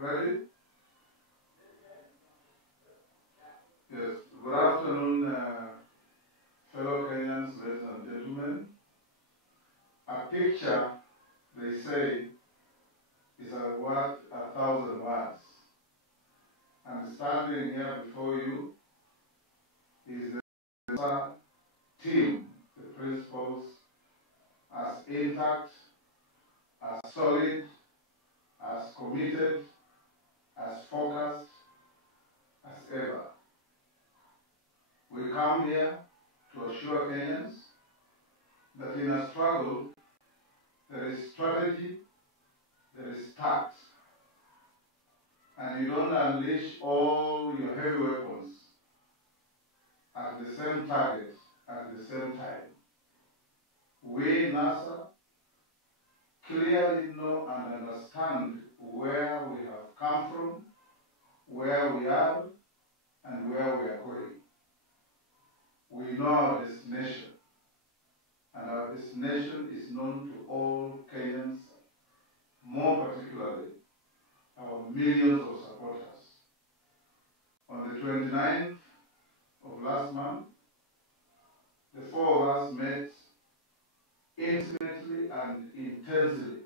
Ready? Yes. Good afternoon, fellow Kenyans, ladies and gentlemen. A picture, they say, is worth 1,000 words. And standing here before you is the team, the principles, as intact, as solid, as committed, as focused as ever. We come here to assure Kenyans that in a struggle, there is strategy, there is tact, and you don't unleash all your heavy weapons at the same target at the same time. We, NASA, clearly know and understand where we have come from, where we are, and where we are going. We know our destination, and our destination is known to all Kenyans, more particularly our millions of supporters. On the 29th of last month, the four of us met intimately and intensely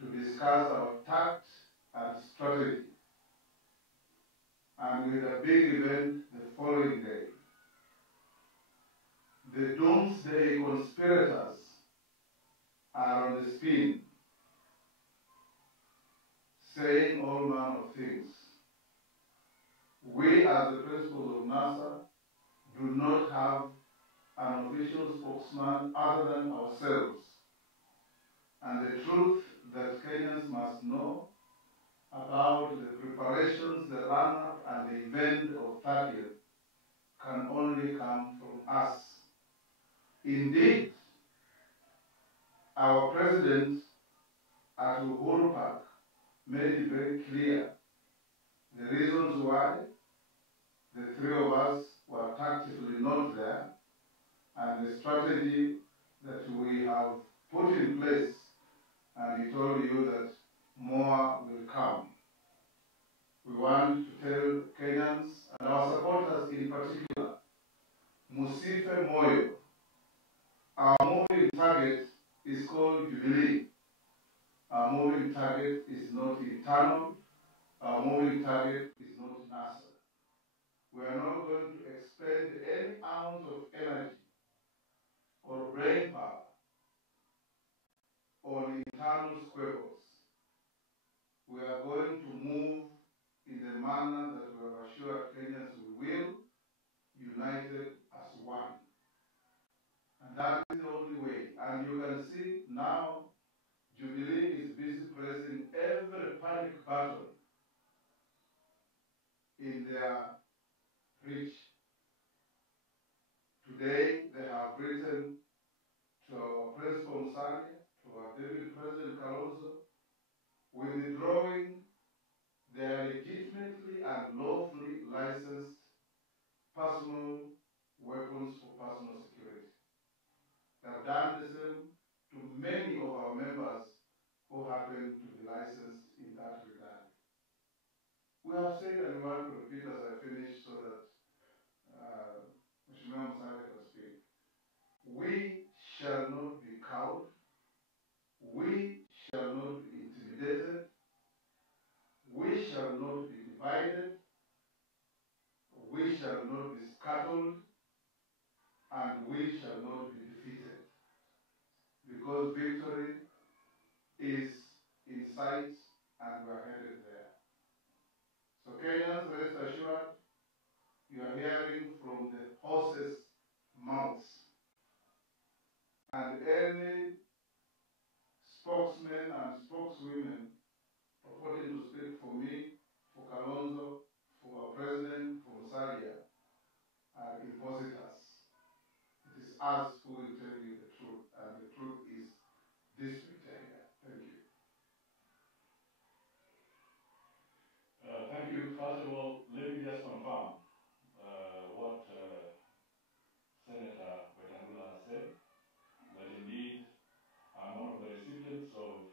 to discuss our tact and strategy. And we had a big event the following day. The doomsday conspirators are on the spin, saying all manner of things. We, as the principals of NASA, do not have an official spokesman other than ourselves. And the truth that Kenyans must know about the preparations, the run-up, and the event of 30th can only come from us. Indeed, our president at Uhuru Park made it very clear the reasons why the three of us were tactically not there, and the strategy that we have put in place, and he told you that more will come. We want to tell Kenyans and our supporters in particular, Musife Moyo, our moving target is called Jubilee. Our moving target is not eternal. Our moving target is not NASA. We are not going to expend any ounce of energy or brain power on internal squabbles. We are going to move in the manner that we have assured Kenyans we will, united as one. And that is the only way. And you can see now, Jubilee is busy pressing every panic button in their reach. Today, they have written to our Principal Sani, to our Deputy President Kalonzo, withdrawing their legitimately and lawfully licensed personal weapons for personal security. They have done the same to many of our members who happen to be licensed in that regard. We have said, and we want to repeat as I finish so that Mheshimiwa Musale can speak. We shall not be cowed. We shall not be intimidated. We shall not be divided. We shall not be scattered. And we shall not be defeated. Because victory is in sight and we are headed there. So Kenyans, rest assured, you are hearing from the horse's mouths. And any spokesmen and spokeswomen purporting to speak for me, for Kalonzo, for our president, for Musalia, are imposters. It is us who will tell you the truth, and the truth is this picture here. Thank you. Thank you. First of all, let me just confirm what Senator Wetangula has said, that indeed I'm one of the recipients of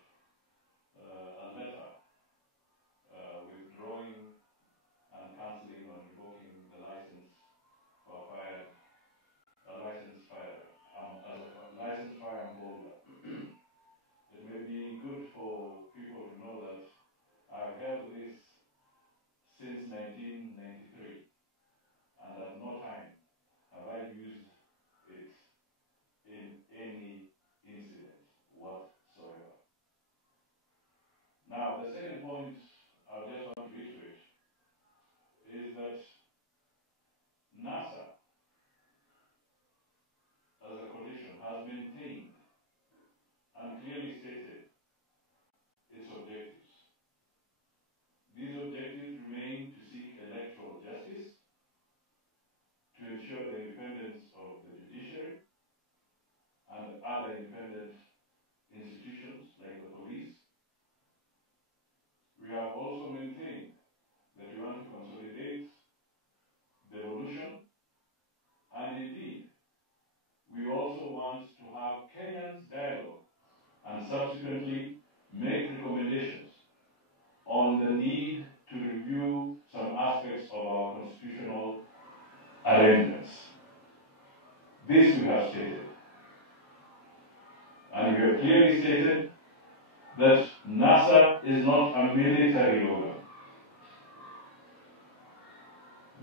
that NASA is not a military organ.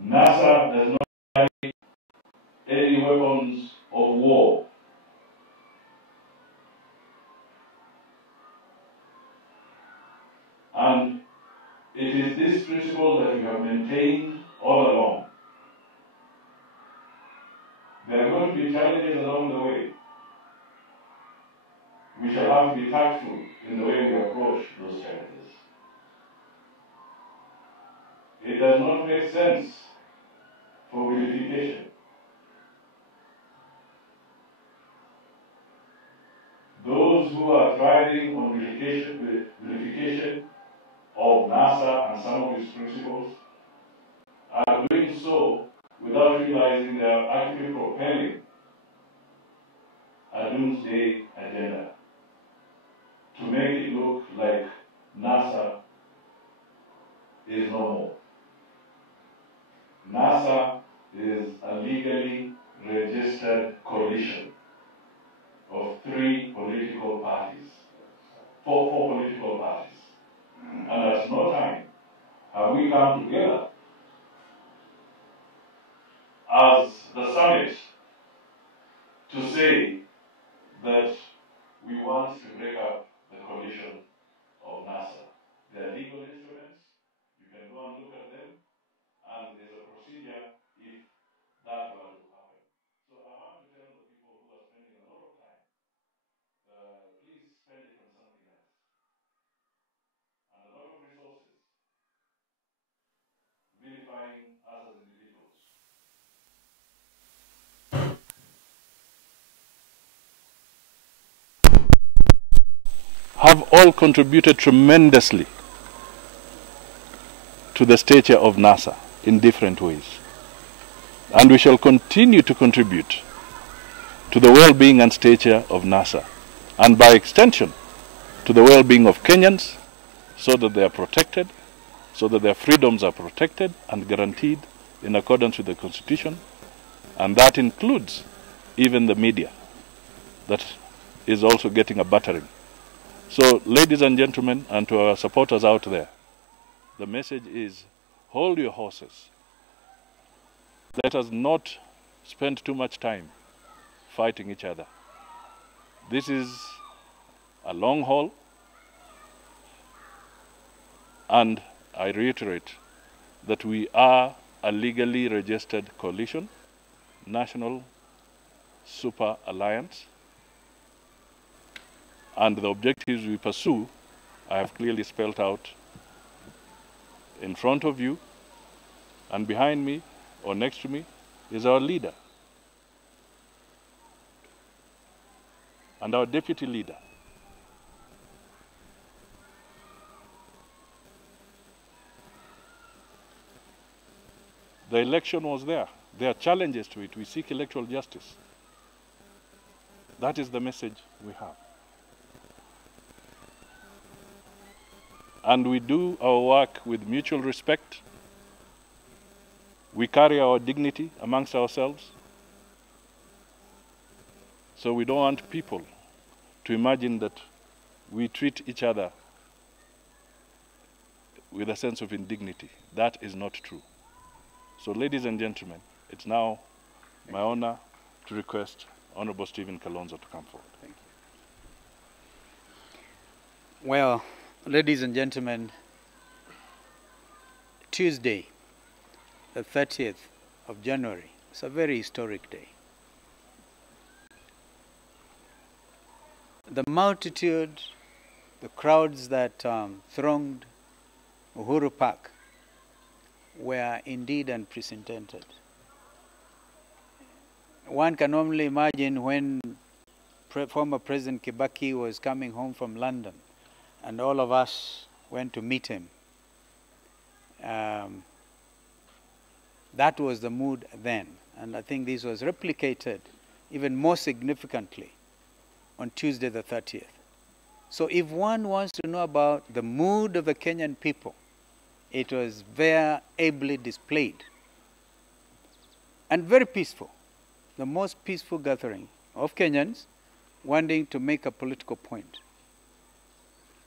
NASA does not carry any weapons of war. And it is this principle that we have maintained all along. There are going to be challenges along the way. We shall have to be tactful in the way we approach those challenges. It does not make sense for vilification. Those who are thriving on vilification of NASA and some of its principles are doing so without realizing they are actually propelling a doomsday agenda to make it look like NASA is no more. NASA is a legally registered coalition of four political parties. And at no time have we come together as the summit to say that we want to break up the coalition of NASA. There are legal instruments, you can go and look at them, and there's a procedure if that were to happen. So I want to tell the people who are spending a lot of time, please spend it on something else. And a lot of resources vilifying us as individuals. Have all contributed tremendously to the stature of NASA in different ways. And we shall continue to contribute to the well-being and stature of NASA, and by extension, to the well-being of Kenyans, so that they are protected, so that their freedoms are protected and guaranteed in accordance with the Constitution, and that includes even the media that is also getting a battering. So, ladies and gentlemen, and to our supporters out there, the message is, hold your horses. Let us not spend too much time fighting each other. This is a long haul, and I reiterate that we are a legally registered coalition, national super alliance, and the objectives we pursue, I have clearly spelled out in front of you, and behind me or next to me is our leader and our deputy leader. The election was there. There are challenges to it. We seek electoral justice. That is the message we have. And we do our work with mutual respect. We carry our dignity amongst ourselves. So we don't want people to imagine that we treat each other with a sense of indignity. That is not true. So, ladies and gentlemen, it's now my honor to request Honorable Stephen Kalonzo to come forward. Thank you. Well, ladies and gentlemen, Tuesday, the 30th of January, is a very historic day. The multitude, the crowds that thronged Uhuru Park were indeed unprecedented. One can only imagine when former President Kibaki was coming home from London and all of us went to meet him. That was the mood then, and I think this was replicated even more significantly on Tuesday the 30th. So if one wants to know about the mood of the Kenyan people, it was very ably displayed and very peaceful, the most peaceful gathering of Kenyans wanting to make a political point.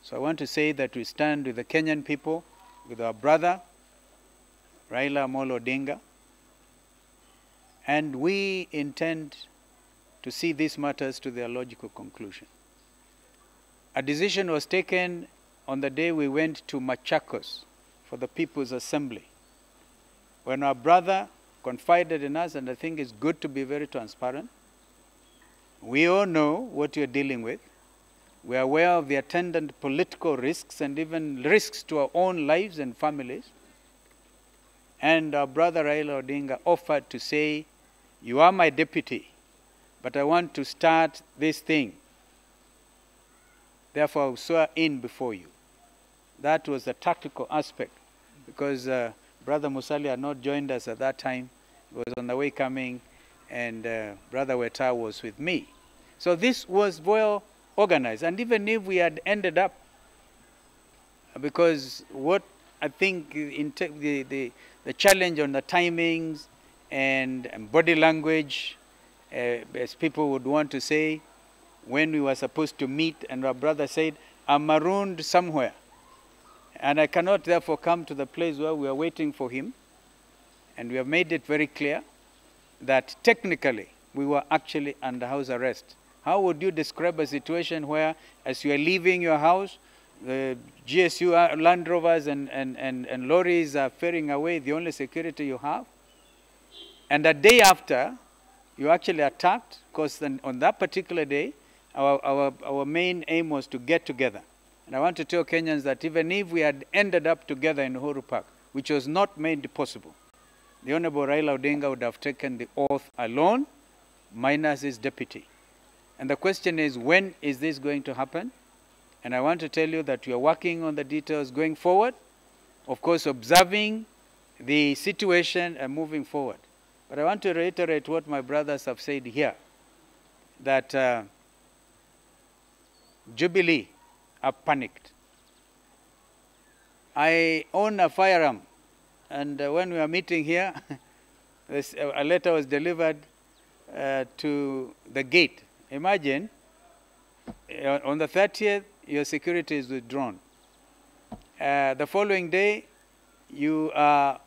So I want to say that we stand with the Kenyan people, with our brother, Raila Amolo Odinga, and we intend to see these matters to their logical conclusion. A decision was taken on the day we went to Machakos for the People's Assembly, when our brother confided in us, and I think it's good to be very transparent. We all know what you're dealing with. We are aware of the attendant political risks and even risks to our own lives and families. And our brother Raila Odinga offered to say, you are my deputy, but I want to start this thing. Therefore, I will swear in before you. That was the tactical aspect, because Brother Musali had not joined us at that time. He was on the way coming, and Brother Weta was with me. So this was well organized. And even if we had ended up, because what I think the challenge on the timings and body language, as people would want to say, when we were supposed to meet, and our brother said, I'm marooned somewhere, and I cannot therefore come to the place where we are waiting for him. And we have made it very clear that technically we were actually under house arrest. How would you describe a situation where, as you are leaving your house, the GSU Land Rovers and lorries are ferrying away the only security you have? And the day after, you actually attacked, because on that particular day, our main aim was to get together. And I want to tell Kenyans that even if we had ended up together in Uhuru Park, which was not made possible, the Honorable Raila Odinga would have taken the oath alone, minus his deputy. And the question is, when is this going to happen? And I want to tell you that we are working on the details going forward, of course observing the situation and moving forward. But I want to reiterate what my brothers have said here, that Jubilee are panicked. I own a firearm, and when we were meeting here, a letter was delivered to the gate. Imagine, on the 30th, your security is withdrawn. The following day, you are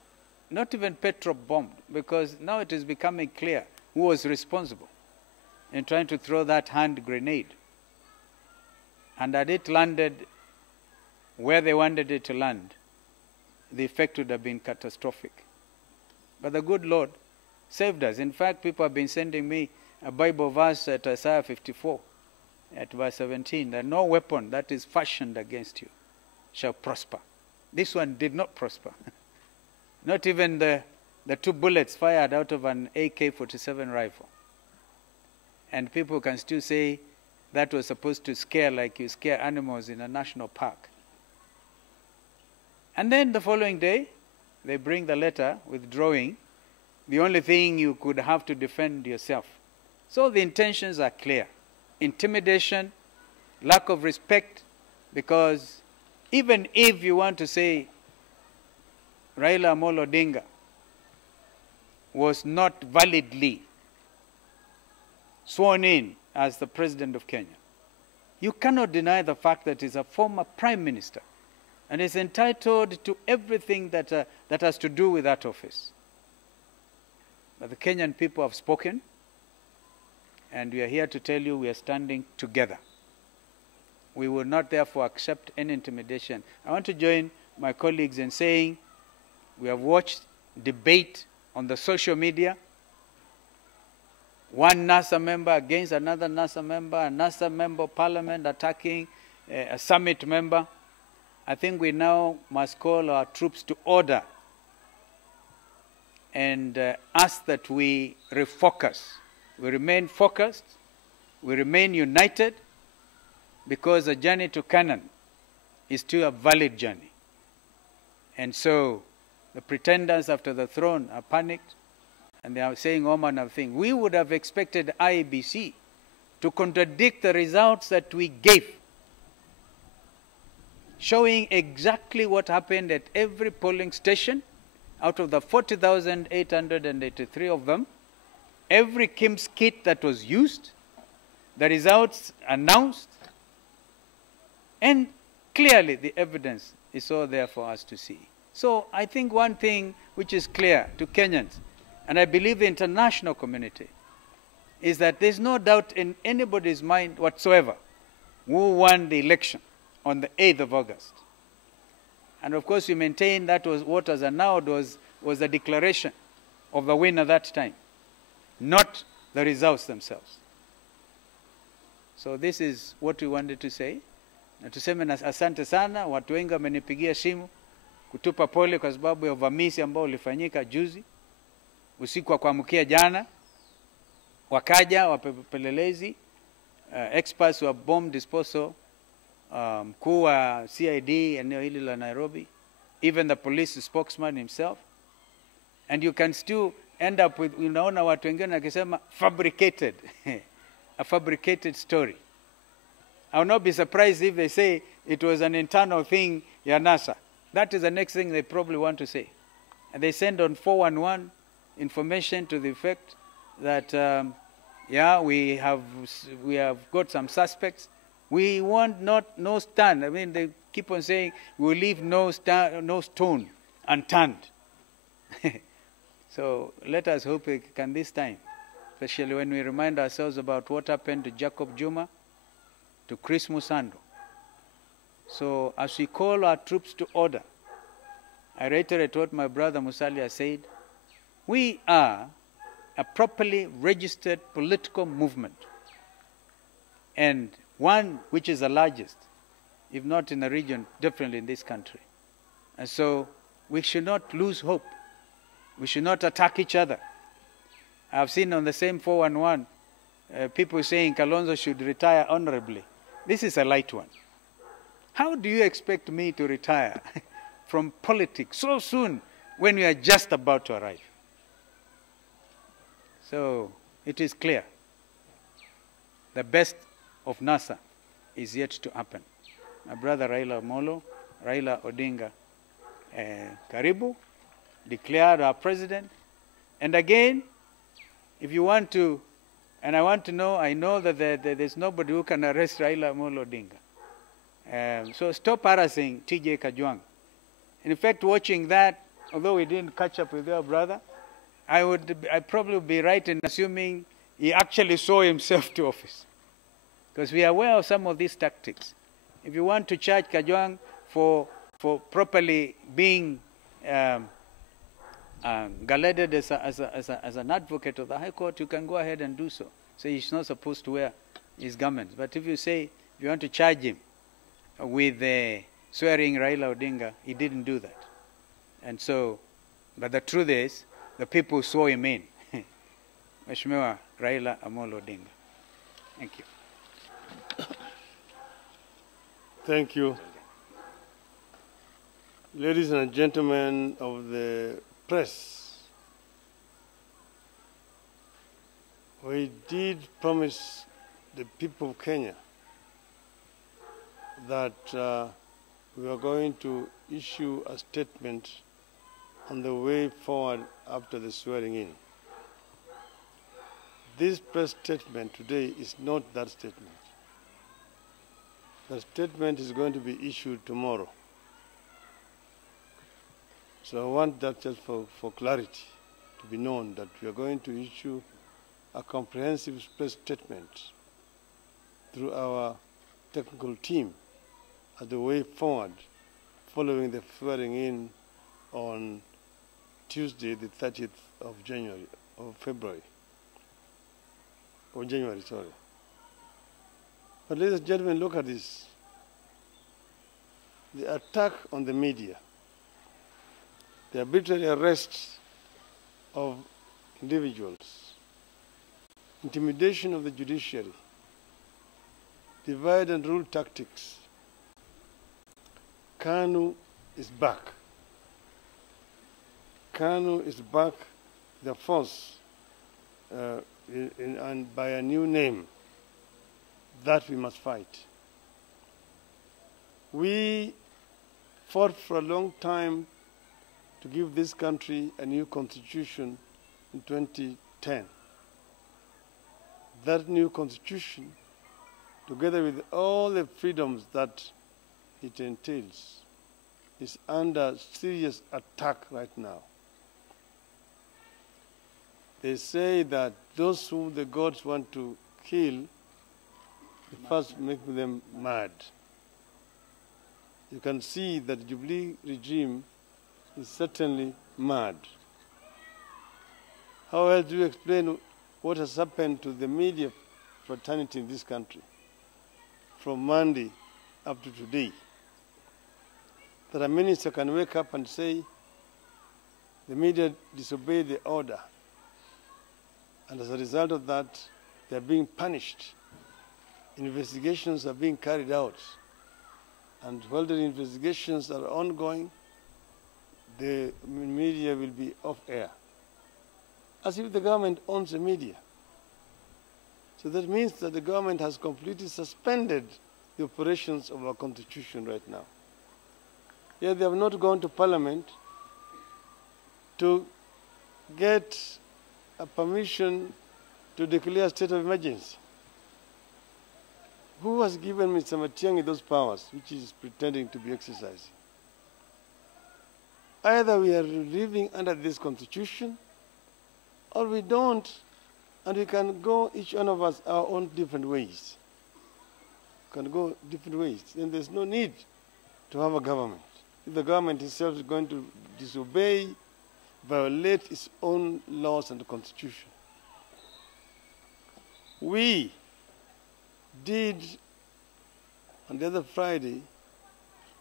not even petrol-bombed, because now it is becoming clear who was responsible in trying to throw that hand grenade. And had it landed where they wanted it to land, the effect would have been catastrophic. But the good Lord saved us. In fact, people have been sending me a Bible verse at Isaiah 54, at verse 17, that no weapon that is fashioned against you shall prosper. This one did not prosper. Not even the 2 bullets fired out of an AK-47 rifle. And people can still say that was supposed to scare like you scare animals in a national park. And then the following day, they bring the letter withdrawing the only thing you could have to defend yourself. So the intentions are clear. Intimidation, lack of respect, because even if you want to say Raila Amolo Odinga was not validly sworn in as the President of Kenya, you cannot deny the fact that he's a former Prime Minister and is entitled to everything that has to do with that office. But the Kenyan people have spoken, and we are here to tell you we are standing together. We will not therefore accept any intimidation. I want to join my colleagues in saying we have watched debate on the social media, one NASA member against another NASA member, a NASA member of parliament attacking a summit member. I think we now must call our troops to order and ask that we refocus. We remain focused, we remain united, because the journey to Canaan is still a valid journey. And so the pretenders after the throne are panicked, and they are saying all manner of things. We would have expected IEBC to contradict the results that we gave, showing exactly what happened at every polling station. Out of the 40,883 of them, every KIMS kit that was used, the results announced, and clearly the evidence is all there for us to see. So I think one thing which is clear to Kenyans, and I believe the international community, is that there's no doubt in anybody's mind whatsoever who won the election on the 8th of August. And of course we maintain that was what was announced was a declaration of the winner that time, not the results themselves. So this is what we wanted to say. Na tuseme na asante sana, watu wengi wamenipigia simu kutupa pole kwa sababu ya uvamizi ambao ulifanyika juzi usiku wa kuamkia jana. Wakaja wapelelezi, experts wa bomb disposal, mkuu wa CID eneo hili la Nairobi, even the police spokesman himself, and you can still end up with, unaona watu wengine wakisema fabricated, a fabricated story. I will not be surprised if they say it was an internal thing ya NASA. That is the next thing they probably want to say. And they send on 411 information to the effect that, yeah, we have got some suspects. We want no stand. I mean, they keep on saying we will leave no stone unturned. So let us hope we can this time, especially when we remind ourselves about what happened to Jacob Juma, to Chris Musando. So as we call our troops to order, I reiterate what my brother Musalia said. We are a properly registered political movement, and one which is the largest, if not in the region, definitely in this country. And so we should not lose hope. We should not attack each other. I've seen on the same 411 people saying Kalonzo should retire honorably. This is a light one. How do you expect me to retire from politics so soon when we are just about to arrive? So it is clear. The best of NASA is yet to happen. My brother Raila Odinga, Karibu, declared our president. And again, if you want to, and I want to know, I know that there's nobody who can arrest Raila Amolo Odinga. So stop harassing TJ Kajwang. In fact, watching that, although we didn't catch up with your brother, I'd probably be right in assuming he actually saw himself to office. Because we are aware of some of these tactics. If you want to charge Kajwang for properly being galaded as an advocate of the High Court, you can go ahead and do so. So he's not supposed to wear his garments. But if you say you want to charge him with swearing Raila Odinga, he didn't do that. And so, but the truth is, the people saw him in. Mheshimiwa Raila Amolo Odinga. Thank you. Thank you. Ladies and gentlemen of the press, we did promise the people of Kenya that we are going to issue a statement on the way forward after the swearing in. This press statement today is not that statement. The statement is going to be issued tomorrow. So I want that just for clarity to be known that we are going to issue a comprehensive press statement through our technical team as the way forward following the swearing in on Tuesday, the 30th of January, sorry. But ladies and gentlemen, look at this. The attack on the media, the arbitrary arrest of individuals, intimidation of the judiciary, divide and rule tactics. KANU is back. KANU is back, the force, and by a new name that we must fight. We fought for a long time to give this country a new constitution in 2010. That new constitution, together with all the freedoms that it entails is under serious attack right now. They say that those whom the gods want to kill, they first make them mad. You can see that the Jubilee regime is certainly mad. How else do you explain what has happened to the media fraternity in this country from Monday up to today? That a minister can wake up and say the media disobeyed the order, and as a result of that, they are being punished. Investigations are being carried out, and while the investigations are ongoing, the media will be off air, as if the government owns the media. So that means that the government has completely suspended the operations of our constitution right now. Yet they have not gone to Parliament to get a permission to declare a state of emergency. Who has given Mr. Matiang'i those powers which he is pretending to be exercising? Either we are living under this constitution or we don't, and we can go, each one of us, our own different ways. Can go different ways. Then there's no need to have a government. If the government itself is going to disobey, violate its own laws and the constitution. We did, on the other Friday,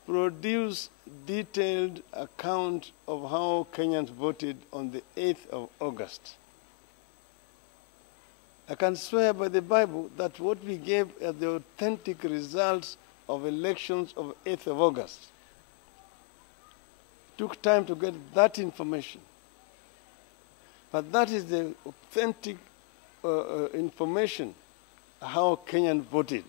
produce detailed account of how Kenyans voted on the 8th of August. I can swear by the Bible that what we gave as the authentic results of elections of 8th of August took time to get that information. But that is the authentic information how Kenyans voted.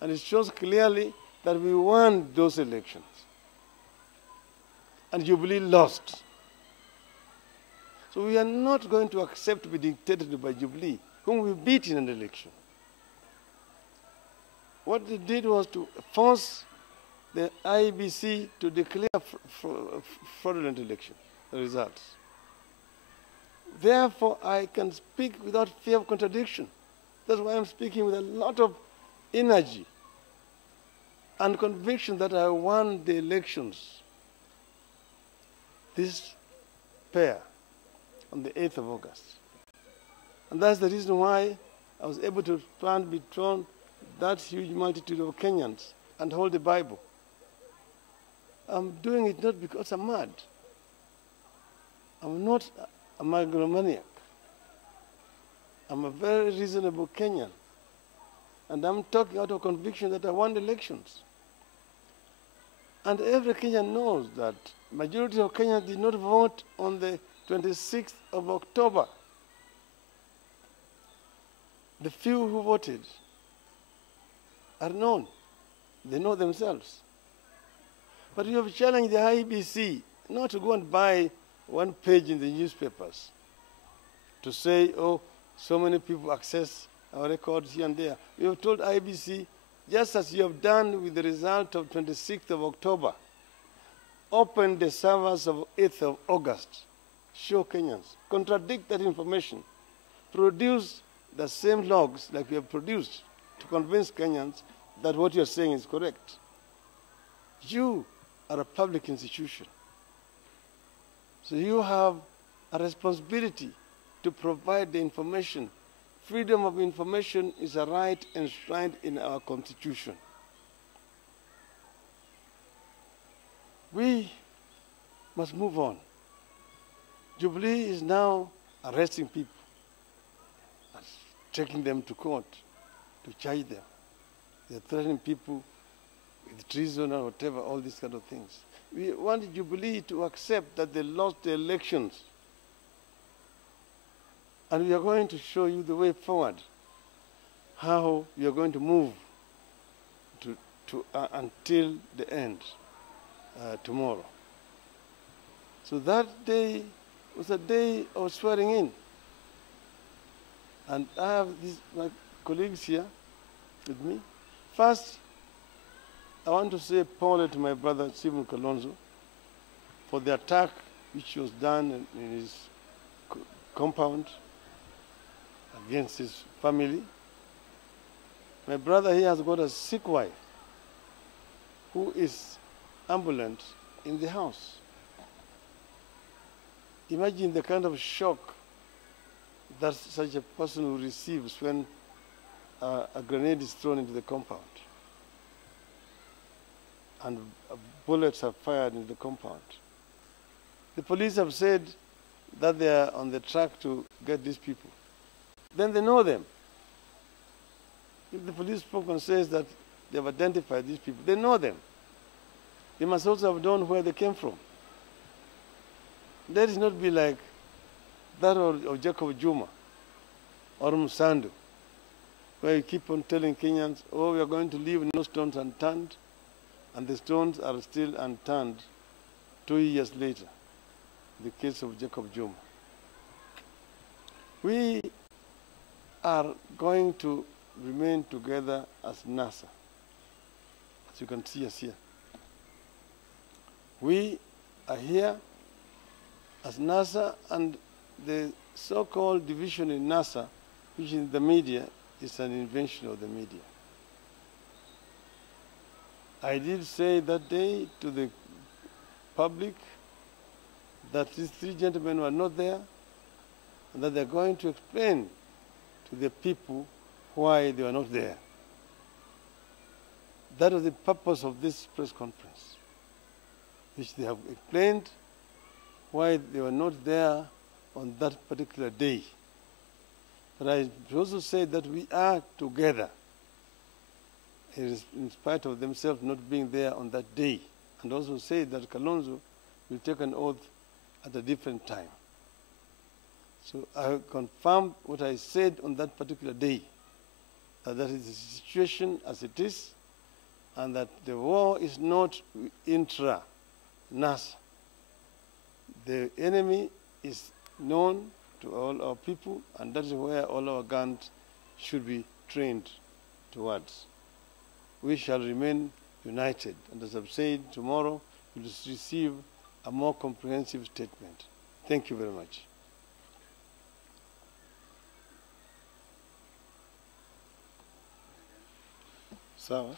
And it shows clearly that we won those elections. And Jubilee lost. So we are not going to accept to be dictated by Jubilee, whom we beat in an election. What they did was to force the IEBC to declare fraudulent election results. Therefore, I can speak without fear of contradiction. That's why I'm speaking with a lot of energy and conviction that I won the elections. This pair on the 8th of August. And that's the reason why I was able to stand between that huge multitude of Kenyans and hold the Bible. I'm doing it not because I'm mad. I'm not a megalomaniac. I'm a very reasonable Kenyan. And I'm talking out of conviction that I won the elections. And every Kenyan knows that majority of Kenyans did not vote on the 26th of October. The few who voted are known. They know themselves. But you have challenged the IEBC not to go and buy one page in the newspapers to say, oh, so many people access our records here and there. We have told IEBC, just as you have done with the result of 26th of October, open the servers of 8th of August, show Kenyans, contradict that information, produce the same logs like we have produced to convince Kenyans that what you are saying is correct. You are a public institution. So you have a responsibility to provide the information. Freedom of information is a right enshrined in our Constitution. We must move on. Jubilee is now arresting people, taking them to court to charge them. They're threatening people with treason or whatever, all these kind of things. We want Jubilee to accept that they lost the elections. And we are going to show you the way forward, how we are going to move until the end, tomorrow. So that day was a day of swearing in. And I have my colleagues here with me. First, I want to say apology to my brother Stephen Kalonzo for the attack which was done in his compound against his family. My brother here has got a sick wife who is ambulant in the house. Imagine the kind of shock that such a person receives when a grenade is thrown into the compound and bullets are fired into the compound. The police have said that they are on the track to get these people. Then they know them. If the police spokesman says that they have identified these people, they know them. They must also have known where they came from. Let it not be like that of Jacob Juma or Musandu, where you keep on telling Kenyans, oh, we are going to leave no stones unturned, and the stones are still unturned 2 years later, the case of Jacob Juma. We are going to remain together as NASA, as you can see us here. We are here as NASA, and the so-called division in NASA, which in the media is an invention of the media. I did say that day to the public that these three gentlemen were not there, and that they're going to explain to the people why they were not there. That was the purpose of this press conference, which they have explained why they were not there on that particular day. But I also said that we are together, in spite of themselves not being there on that day, and also said that Kalonzo will take an oath at a different time. So I confirmed what I said on that particular day, that is the situation as it is, and that the war is not intra-NASA. The enemy is known to all our people, and that is where all our guns should be trained towards. We shall remain united, and as I've said, tomorrow we will receive a more comprehensive statement. Thank you very much. Sawa.